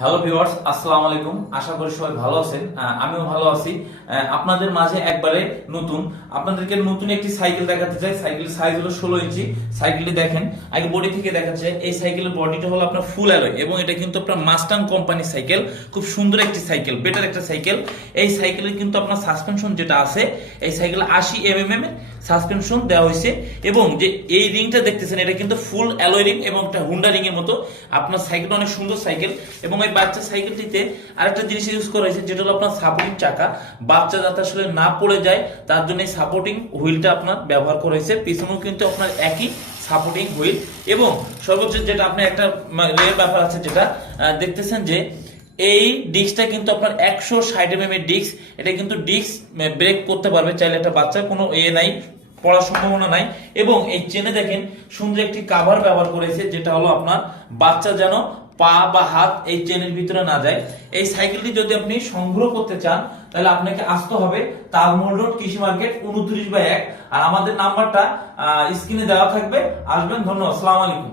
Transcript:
Hello viewers, আসসালামু আলাইকুম। আশা করি সবাই ভালো আছেন। আমিও ভালো আছি। আপনাদের মাঝে একবারে আপনাদেরকে নতুন একটি সাইকেল দেখাতে চাই। সাইকেলের সাইজ হলো 16 ইঞ্চি। সাইকেলটি দেখেন, আগে বডি থেকে দেখাচ্ছে। এই সাইকেলের বডিটা হলো আপনার ফুল অ্যালয় এবং এটা কিন্তু আপনার মাস্টাং কোম্পানির সাইকেল। খুব সুন্দর একটি সাইকেল, বেটার একটা সাইকেল। এই সাইকেলের কিন্তু আপনার সাসপেনশন যেটা আছে, এই সাইকেলে 80 mm এর সাসপেনশন দেওয়া হয়েছে এবং যে এই রিংটা দেখতেছেন এটা কিন্তু ফুল অ্যালয় রিং এবং একটা হুন্ডা রিং এর মতো। আপনার সাইকেলটা অনেক সুন্দর সাইকেল এবং এই বাচ্চা সাইকেলটিতে আরেকটা জিনিস ইউজ করা হয়েছে যেটা হলো আপনার সাপোর্টিং চাকা। বাচ্চা যাতে আসলে না পড়ে যায় তার জন্য এই সাপোর্টিং হুইলটা আপনার ব্যবহার করা হয়েছে। পিছনেও কিন্তু আপনার একই সাপোর্টিং হুইল এবং সর্বোচ্চ যেটা আপনি একটা ব্যাপার আছে যেটা দেখতেছেন যে এই ডিস্কটা কিন্তু আপনার 160 mm এর ডিস্ক। এটা কিন্তু ডিস্ক ব্রেক করতে পারবে চাইলে। একটা বাচ্চার কোনো নাই, পড়ার সম্ভাবনা নাই। এবং এই চেনে দেখেন সুন্দর একটি কাভার ব্যবহার করেছে যেটা হলো আপনার বাচ্চা যেন পা বা হাত এই চেনের ভিতরে না যায়। এই সাইকেলটি যদি আপনি সংগ্রহ করতে চান তাহলে আপনাকে আসতে হবে তাজমহল রোড, কৃষি মার্কেট, 29/1। আর আমাদের নাম্বারটা স্ক্রিনে দেওয়া থাকবে, আসবেন। ধন্যবাদ, আসসালামু আলাইকুম।